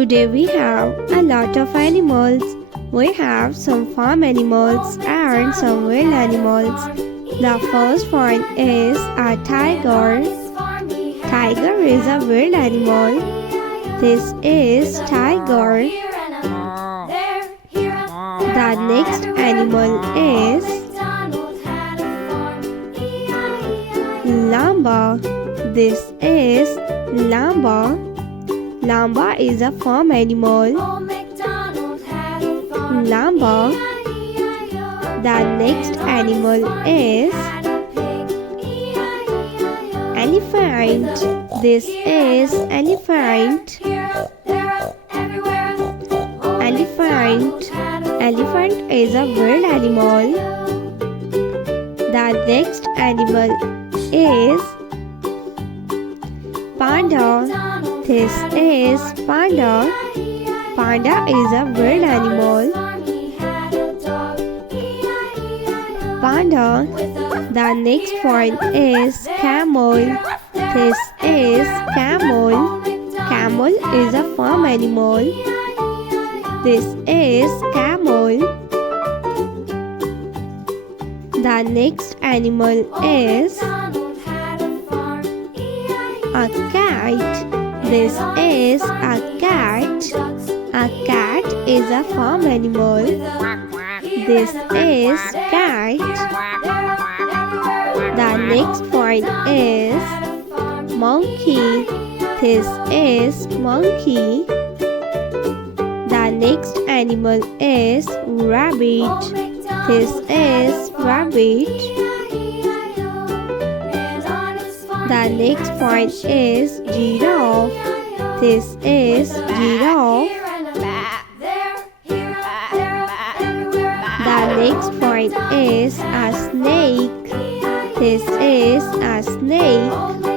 Today we have a lot of animals. We have some farm animals and some wild animals. The first one is a tiger. Tiger is a wild animal. This is tiger. The next animal is llama. This is llama. Llama is a farm animal. Llama. The next animal is elephant. This is elephant. Elephant. Elephant is a wild animal. The next animal is panda. This is panda. Panda is a wild animal. Panda. The next one is camel. This is camel. Camel is a farm animal. This is camel. The next animal is a cat. This is a cat. A cat is a farm animal. This is cat. The next one is monkey. This is monkey. The next animal is rabbit. This is rabbit. The next one is giraffe. This is giraffe. The next one is a snake. This is a snake.